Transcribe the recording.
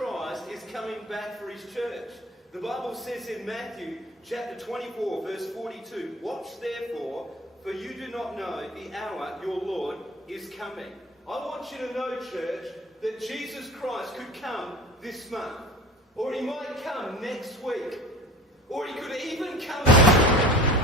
Christ is coming back for his church. The Bible says in Matthew chapter 24, verse 42, "Watch therefore, for you do not know the hour your Lord is coming." I want you to know, church, that Jesus Christ could come this month. Or he might come next week. Or he could even come